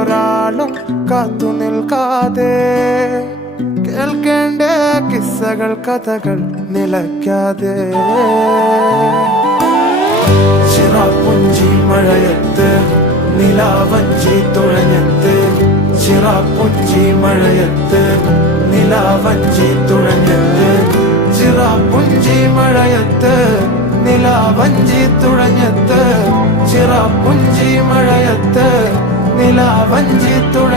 ഒരാളും കാത്തു നിൽക്കാതെ കേൾക്കേണ്ട കിസ്സകൾ കഥകൾ നിലയ്ക്കാതെ ചിറാപ്പുഞ്ചി മഴയത്ത് നിലാവഞ്ചി തുഴഞ്ഞത്ത് ചിറാപ്പുഞ്ചി മഴയത്ത് നിലാവഞ്ചി തുഴഞ്ഞത്ത് ചിറാപ്പുഞ്ചി മഴയത്ത് നിലാവഞ്ചി തുഴഞ്ഞത്ത് ചിറാപ്പുഞ്ചി മഴയത്ത് നിലാവഞ്ചി തുഴ